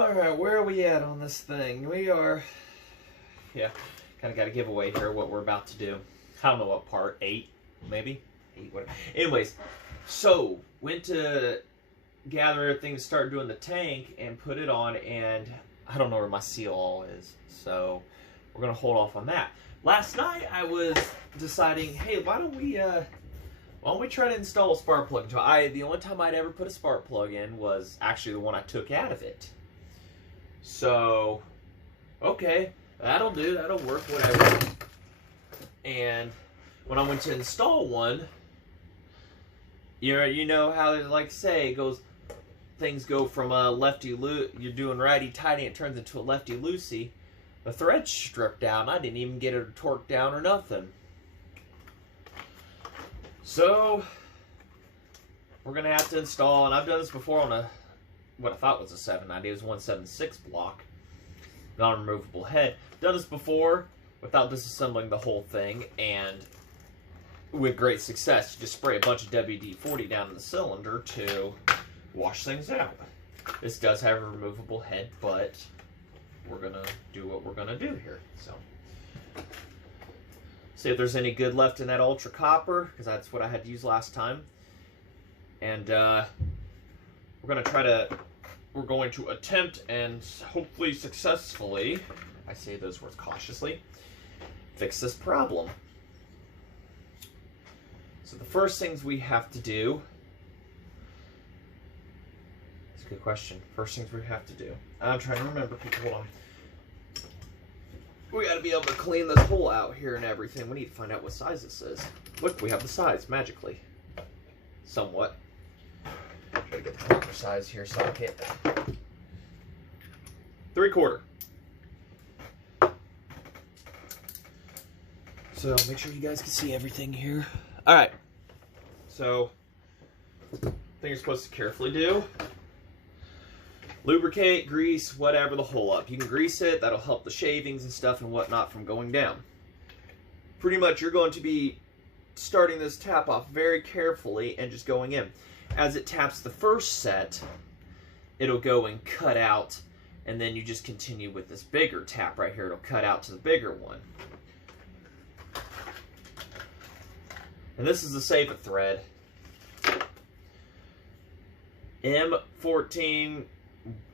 Alright, where are we at on this thing? We are... Yeah, kind of got a giveaway here what we're about to do. I don't know what part, 8, maybe? 8, whatever. Anyways, so, went to gather everything to start doing the tank and put it on, and I don't know where my seal all is. So, we're going to hold off on that. Last night, I was deciding, hey, why don't we try to install a spark plug? The only time I'd ever put a spark plug in was actually the one I took out of it. So, okay, that'll do, that'll work, whatever. And when I went to install one, you know how they like say it goes, things go from a lefty loose, you're doing righty tighty, it turns into a lefty loosey. The thread's stripped out, and I didn't even get it torqued down or nothing. So, we're going to have to install, and I've done this before on what I thought was a 790. It was 176 block, non-removable head. Done this before without disassembling the whole thing, and with great success. You just spray a bunch of WD-40 down in the cylinder to wash things out. This does have a removable head, but we're going to do what we're going to do here. So, see if there's any good left in that ultra copper, because that's what I had to use last time. And we're going to attempt and hopefully successfully, I say those words cautiously, fix this problem. So the first things we have to do, it's a good question. First things we have to do. I'm trying to remember, people, hold on. We got to be able to clean this hole out here and everything. We need to find out what size this is. Look, we have the size, magically. Somewhat. Try to get the proper size here so I can't. 3/4. So, make sure you guys can see everything here. Alright. So, thing you're supposed to carefully do. Lubricate, grease, whatever the hole up. You can grease it, that'll help the shavings and stuff and whatnot from going down. Pretty much you're going to be starting this tap off very carefully and just going in. As it taps the first set, it'll go and cut out, and then you just continue with this bigger tap right here. It'll cut out to the bigger one. And this is the Save It thread. M14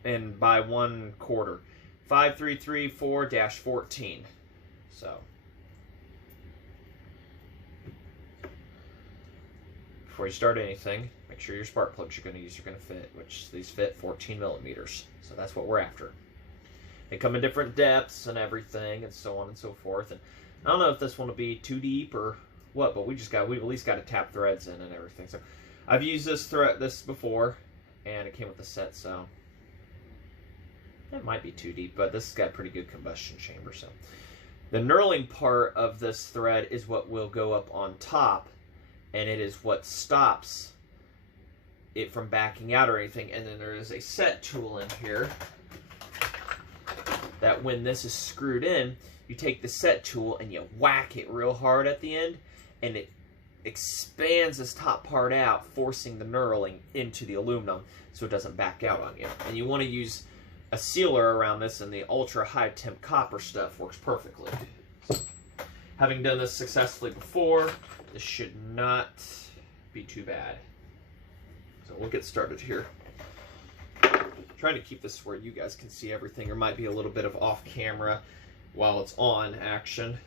and by 1/4, 5334-14. So, before you start anything, make sure your spark plugs you're going to use are going to fit, which these fit 14 millimeters. So that's what we're after. They come in different depths and everything, and so on and so forth. And I don't know if this one will be too deep or what, but we've at least got to tap threads in and everything. So I've used this before, and it came with the set, so it might be too deep, but this has got a pretty good combustion chamber. So the knurling part of this thread is what will go up on top, and it is what stops it from backing out or anything. And then there is a set tool in here that when this is screwed in, you take the set tool and you whack it real hard at the end, and it expands this top part out, forcing the knurling into the aluminum so it doesn't back out on you. And you want to use a sealer around this, and the ultra high temp copper stuff works perfectly. So, having done this successfully before, this should not be too bad. So we'll get started here. Trying to keep this where you guys can see everything. There might be a little bit of off camera while it's on action.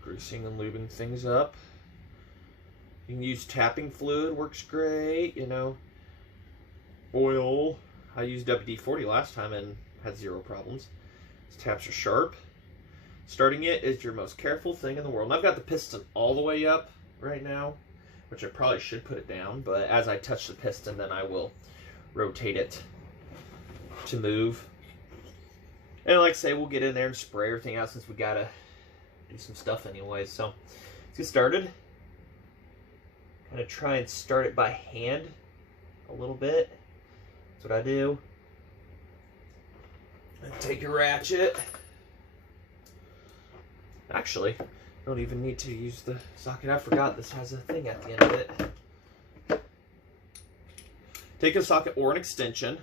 Greasing and lubing things up. You can use tapping fluid, works great, you know. Oil. I used WD-40 last time and had 0 problems. These taps are sharp. Starting it is your most careful thing in the world. And I've got the piston all the way up right now, which I probably should put it down, but as I touch the piston, then I will rotate it to move. And like I say, we'll get in there and spray everything out since we gotta do some stuff anyway. So let's get started. Kind of try and start it by hand a little bit. That's what I do. And take your ratchet. Actually, I don't even need to use the socket. I forgot this has a thing at the end of it. Take a socket or an extension.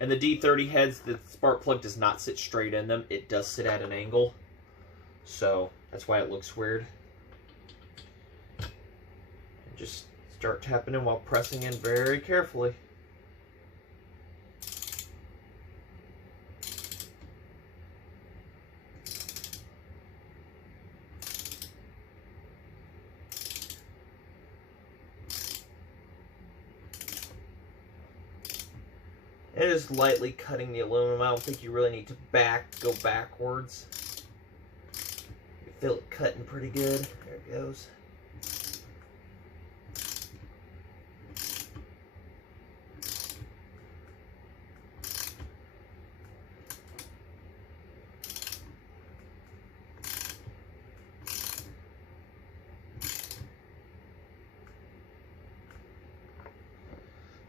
And the D30 heads, the spark plug does not sit straight in them. It does sit at an angle. So that's why it looks weird. Just start tapping in while pressing in very carefully. It is lightly cutting the aluminum. I don't think you really need to go backwards. You feel it cutting pretty good. There it goes.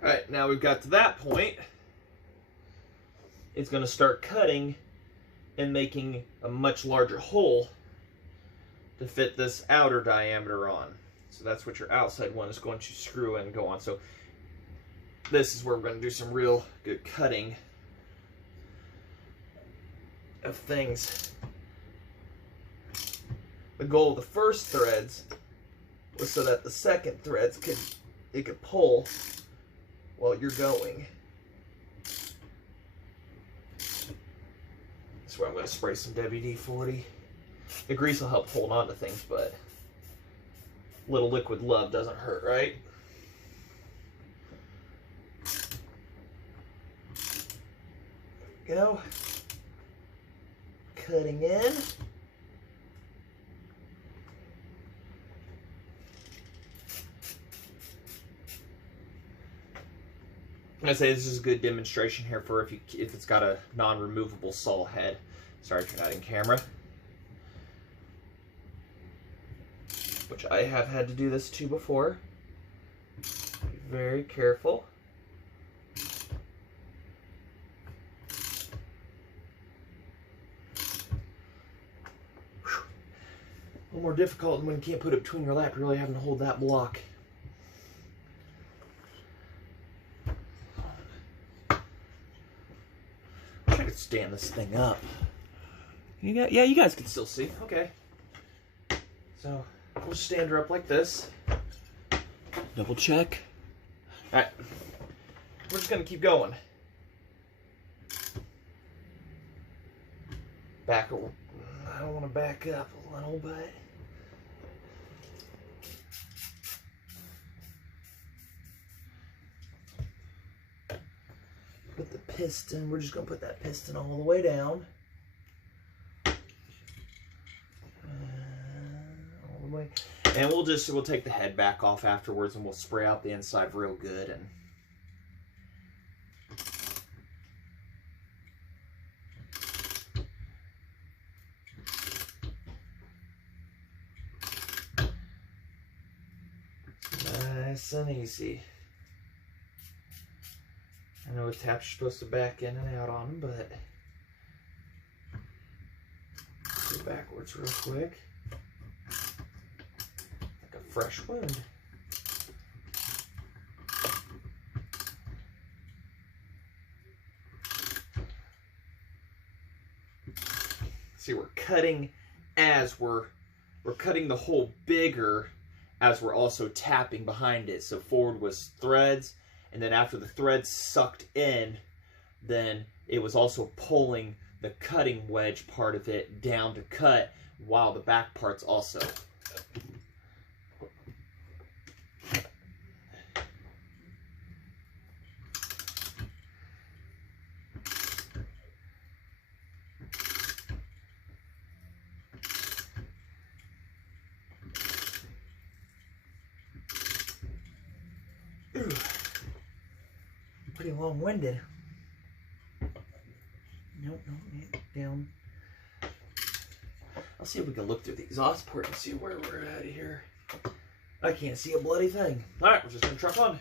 Alright, now we've got to that point. It's going to start cutting and making a much larger hole to fit this outer diameter on. So that's what your outside one is going to screw in and go on. So this is where we're going to do some real good cutting of things. The goal of the first threads was so that the second threads could pull while you're going. That's where I'm going to spray some WD-40. The grease will help hold on to things, but a little liquid love doesn't hurt, right? There we go. Cutting in. I'm going to say this is a good demonstration here for if it's got a non-removable saw head. Sorry if you're not in camera. Which I have had to do this too before. Be very careful. A little more difficult when you can't put it between your lap. You're really having to hold that block. I could stand this thing up. Yeah, you guys can still see. Okay. So we'll stand her up like this. Double check. Alright. We're just going to keep going. I don't want to back up a little bit. Put the piston, we're just going to put that piston all the way down. All the way. And we'll take the head back off afterwards and we'll spray out the inside real good. And nice and easy. I know the taps are supposed to back in and out on them, but go backwards real quick. Like a fresh wound. See, we're cutting as we're cutting the hole bigger as we're also tapping behind it. So forward was threads, and then after the threads sucked in, then it was also pulling the cutting wedge part of it down to cut, while the back part's also. Pretty long-winded. Nope, down. I'll see if we can look through the exhaust port and see where we're at here. I can't see a bloody thing. Alright, we're just gonna truck on.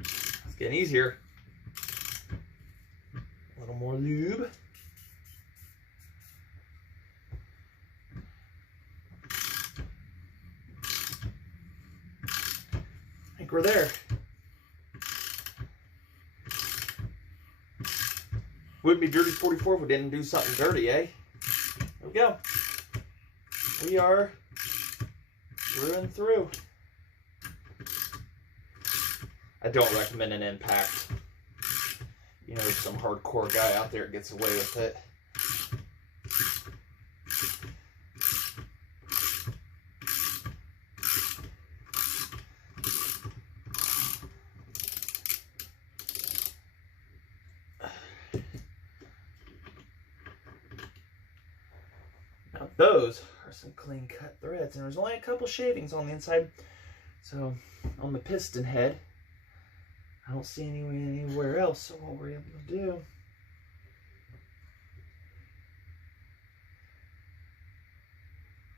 It's getting easier. little more lube. I think we're there. Wouldn't be dirty 44 if we didn't do something dirty, eh? There we go. We are through and through. I don't recommend an impact. You know, some hardcore guy out there gets away with it. Now those are some clean cut threads, and there's only a couple shavings on the inside. So on the piston head, I don't see anywhere else. So what we're able to do,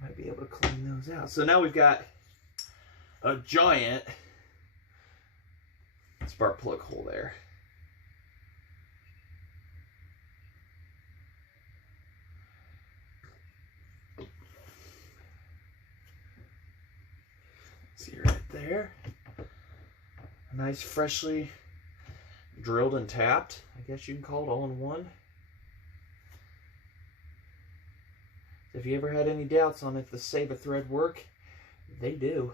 might be able to clean those out. So now we've got a giant spark plug hole there. See right there. A nice freshly drilled and tapped. I guess you can call it all in one. If you ever had any doubts on if the Save-A thread work, they do.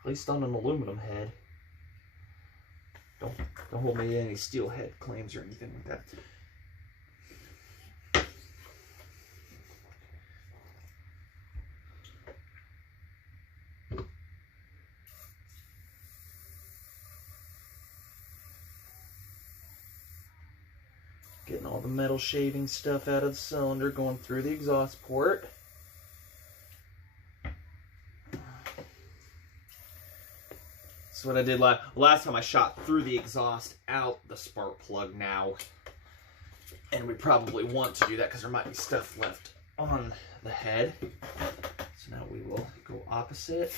At least on an aluminum head. Don't hold me to any steel head claims or anything like that. Getting all the metal shaving stuff out of the cylinder, going through the exhaust port. That's what I did last time. I shot through the exhaust out the spark plug now. And we probably want to do that because there might be stuff left on the head. So now we will go opposite.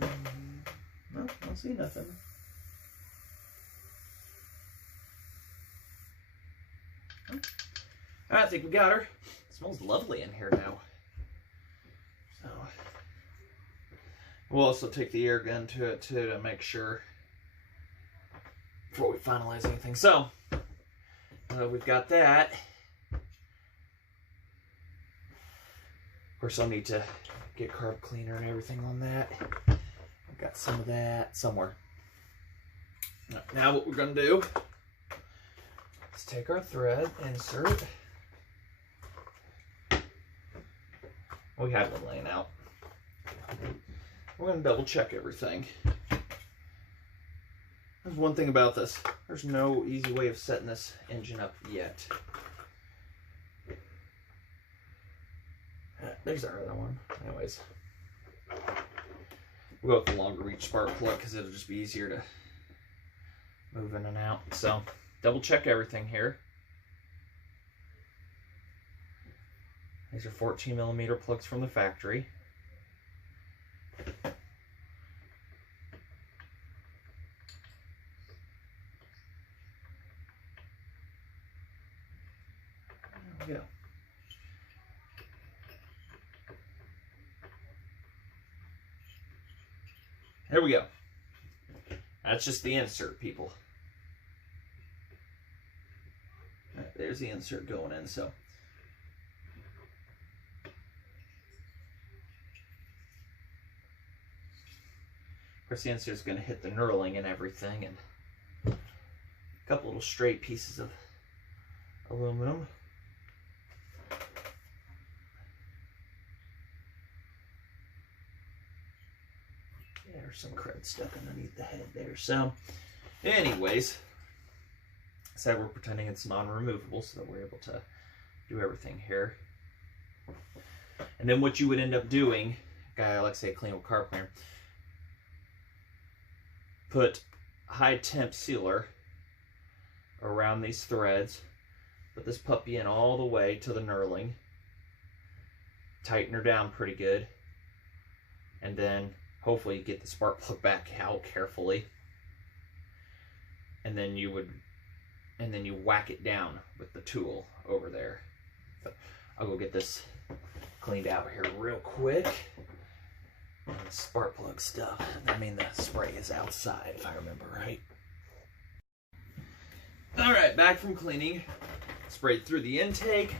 No, I don't see nothing. I think we got her. It smells lovely in here now. So we'll also take the air gun to it too to make sure before we finalize anything. So we've got that. Of course, I'll need to get carb cleaner and everything on that. I've got some of that somewhere. Now what we're going to do is take our thread, insert. We have one laying out. We're going to double check everything. There's one thing about this. There's no easy way of setting this engine up yet. There's our other one. Anyways, we'll go with the longer reach spark plug because it'll just be easier to move in and out. So double check everything here. These are 14mm plugs from the factory. There we go. There we go. That's just the insert, people. Right, there's the insert going in, so. Of course, the insert is going to hit the knurling and everything, and a couple little straight pieces of aluminum. There's some crud stuck underneath the head there. So, anyways, so we're pretending it's non-removable so that we're able to do everything here. And then what you would end up doing, guy, like say clean with carb cleaner, put high temp sealer around these threads, put this puppy in all the way to the knurling, tighten her down pretty good, And then hopefully you get the spark plug back out carefully. And then you whack it down with the tool over there. So I'll go get this cleaned out here real quick. And the spark plug stuff, I mean the spray is outside if I remember right. Alright, back from cleaning. Sprayed through the intake,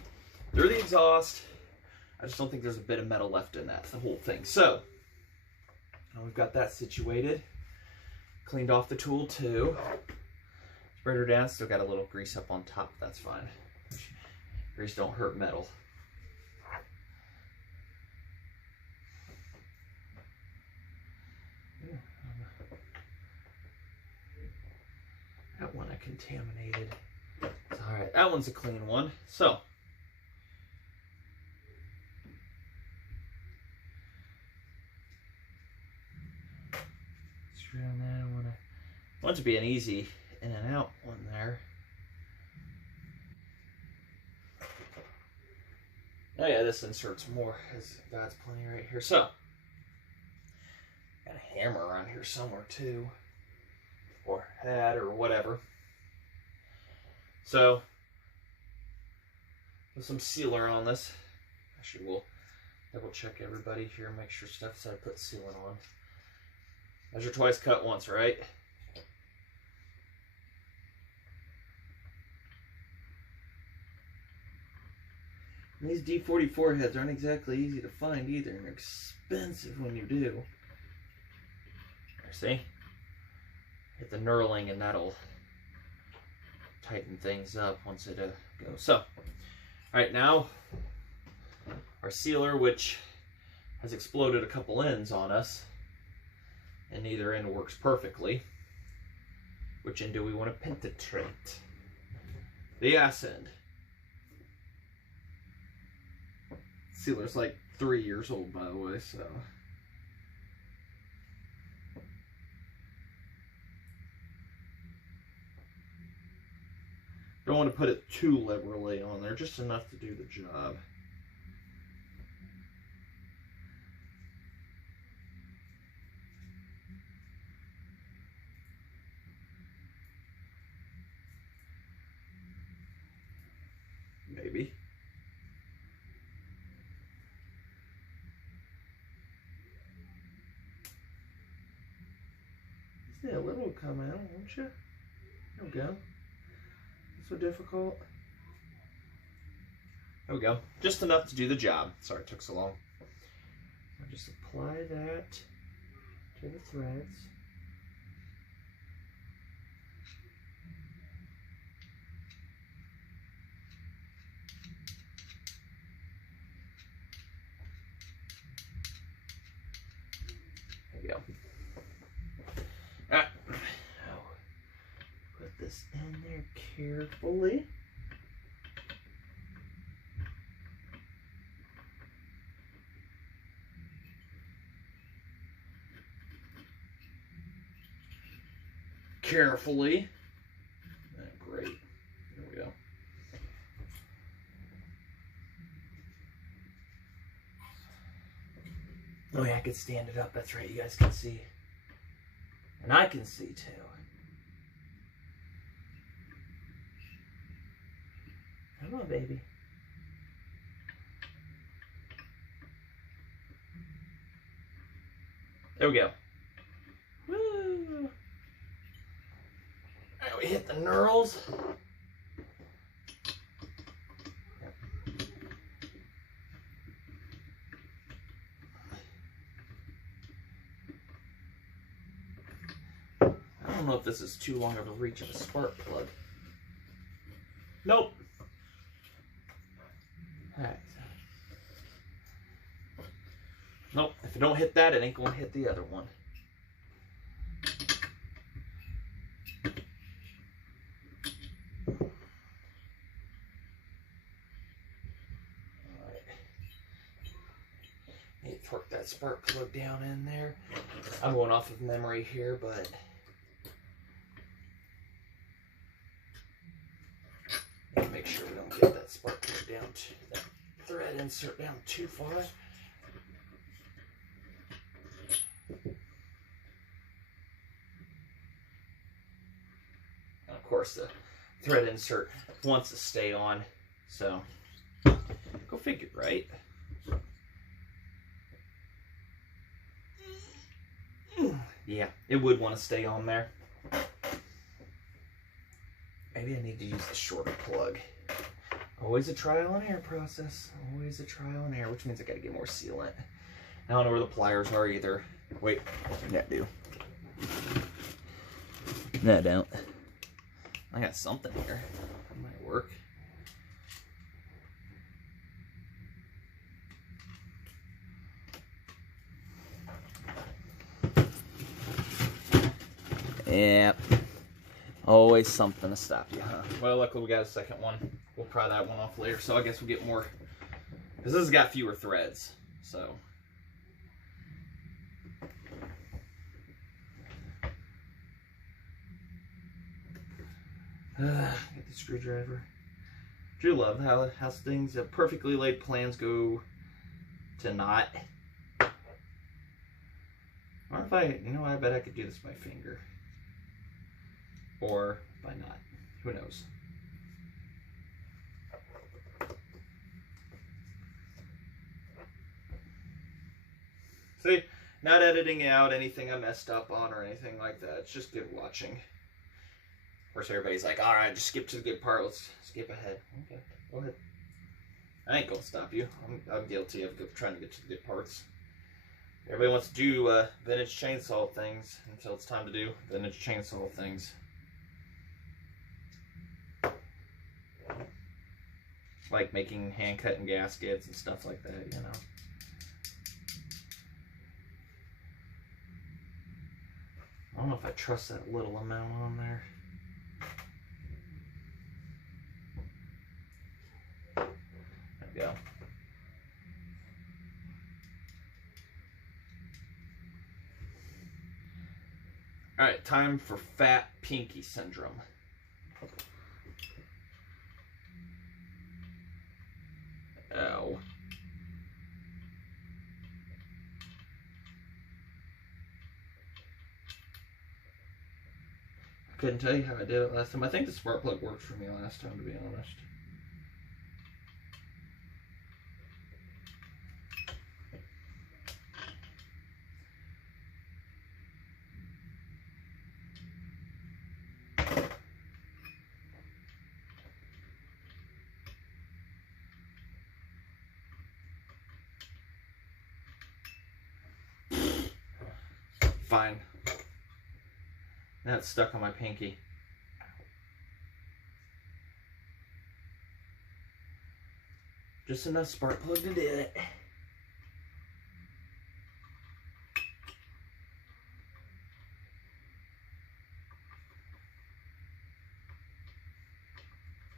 through the exhaust. I just don't think there's a bit of metal left in that, the whole thing. So, now we've got that situated. Cleaned off the tool too. Sprayed her down, still got a little grease up on top, that's fine. Grease don't hurt metal. That one I contaminated. Alright, that one's a clean one. So, screw on that. I want it to be an easy in and out one there. Oh yeah, this inserts more. That's plenty right here. So, got a hammer around here somewhere too. Or had, or whatever. So, with some sealer on this. Actually, we'll double check everybody here, make sure stuff said I put sealant on. Measure twice, cut once, right? And these D44 heads aren't exactly easy to find either, and they're expensive when you do. There, see? Hit the knurling and that'll tighten things up once it goes. So, alright, now our sealer, which has exploded a couple ends on us, and neither end works perfectly. Which end do we want to penetrate? The ass end. Sealer's like 3 years old, by the way, so. Don't want to put it too liberally on there, just enough to do the job. Maybe. See a little come out, won't you? There we go. So difficult. There we go. Just enough to do the job. Sorry it took so long. I'll just apply that to the threads. There we go. Put this in there carefully. Carefully. Great. There we go. Oh yeah, I can stand it up. That's right. You guys can see. And I can see too. Come on, baby. There we go. Woo! Now we hit the knurls. I don't know if this is too long of a reach of a spark plug. Nope. Alright. Nope, if it don't hit that, it ain't gonna hit the other one. Alright. Need to torque that spark plug down in there. I'm going off of memory here, but make sure we don't get that spark plug down to that thread insert down too far. course, the thread insert wants to stay on. So, go figure, right? Yeah, it would want to stay on there. Maybe I need to use the shorter plug. Always a trial and error process. Always a trial and error, which means I gotta get more sealant. I don't know where the pliers are either. Wait, that do. No, I don't. I got something here. That might work. Yep. Always something to stop you, huh? Well, luckily we got a second one. We'll pry that one off later, so I guess we'll get more. Because this has got fewer threads, so. Get the screwdriver. Do love how things, perfectly laid plans go to not. I wonder if I bet I could do this by finger. Or by not. Who knows? See, not editing out anything I messed up on or anything like that. It's just good watching. Of course, everybody's like, all right, just skip to the good part. Let's skip ahead. Okay, go ahead. I ain't gonna stop you. I'm guilty of trying to get to the good parts. Everybody wants to do vintage chainsaw things until it's time to do vintage chainsaw things. Like making hand cutting gaskets and stuff like that, you know. I don't know if I trust that little amount on there. There we go. Alright, time for fat pinky syndrome. Ow. I couldn't tell you how I did it last time. I think the spark plug worked for me last time, to be honest. Fine. Now it's stuck on my pinky. Just enough spark plug to do it.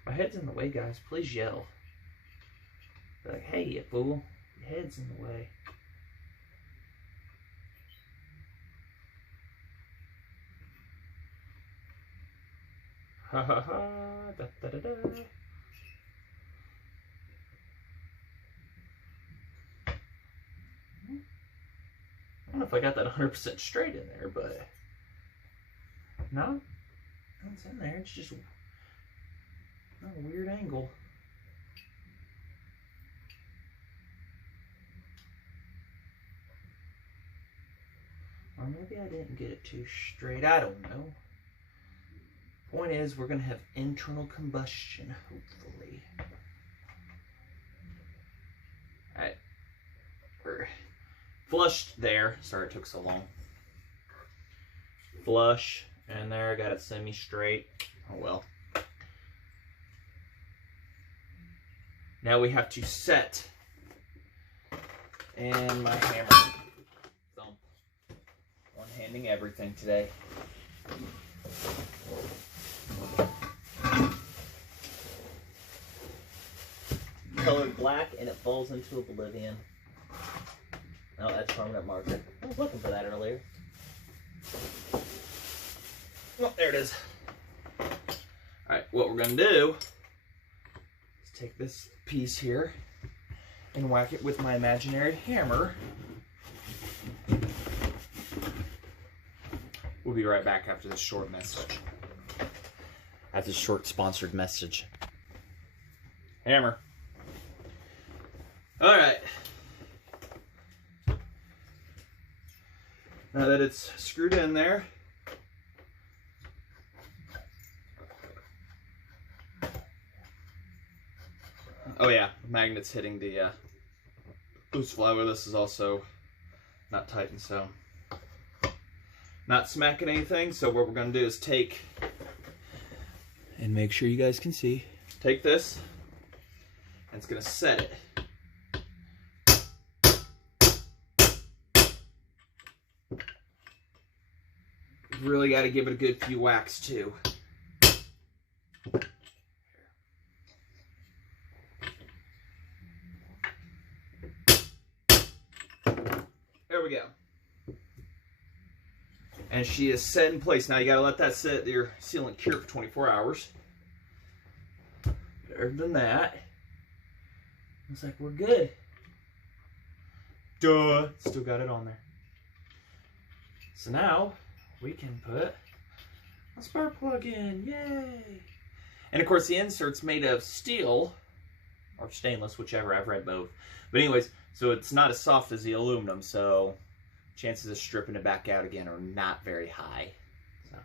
My head's in the way, guys. Please yell. Be like, hey, you fool. Your head's in the way. Ha ha ha, da da da da. I don't know if I got that 100% straight in there, but no, it's in there. It's just a weird angle. Or maybe I didn't get it too straight. I don't know. Point is, we're going to have internal combustion, hopefully. Alright. We're flushed there. Sorry it took so long. Flush. And there, I got it semi-straight. Oh well. Now we have to set. And my hammer. Thump. One-handing everything today. Colored black and it falls into oblivion. Oh, that's permanent marker. I was looking for that earlier. Oh, there it is. Alright, what we're going to do is take this piece here and whack it with my imaginary hammer. We'll be right back after this short message. as a short sponsored message. Hammer. Alright. Now that it's screwed in there, oh yeah, magnet's hitting the boost flower. This is also not tightened, so not smacking anything. So what we're going to do is take, and make sure you guys can see, take this, and it's going to set it. Really got to give it a good few whacks too. There we go. And she is set in place. Now you got to let that sit, your sealant cure for 24 hours. Better than that. Looks like we're good. Duh. Still got it on there. So now we can put a spark plug in. Yay! And of course the insert's made of steel or stainless, whichever. I've read both. But anyways, so it's not as soft as the aluminum, so chances of stripping it back out again are not very high. So.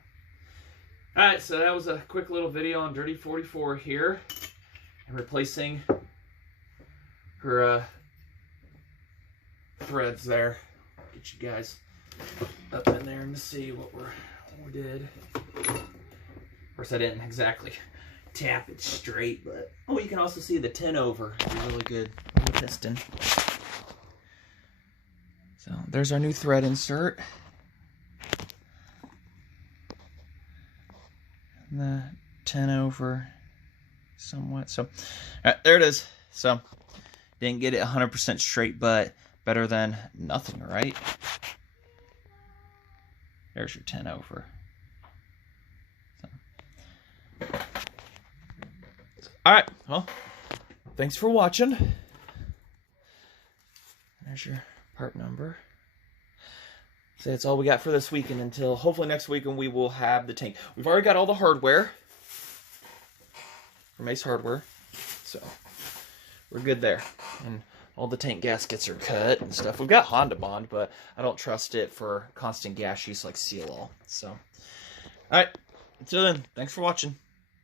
Alright, so that was a quick little video on Dirty 44 here. And replacing her threads there. Get you guys up in there and see what we did. Of course, I didn't exactly tap it straight, but oh, you can also see the 10 over. It's a really good piston. So there's our new thread insert. And the 10 over somewhat. So there it is. So didn't get it 100% straight, but better than nothing, right? There's your 10 over. So. Alright, well, thanks for watching. There's your part number. So that's all we got for this weekend until hopefully next weekend we will have the tank. We've already got all the hardware from Ace Hardware, so we're good there. And all the tank gaskets are cut and stuff. We've got Honda Bond, but I don't trust it for constant gas use like Seal All. So, alright, until then, thanks for watching.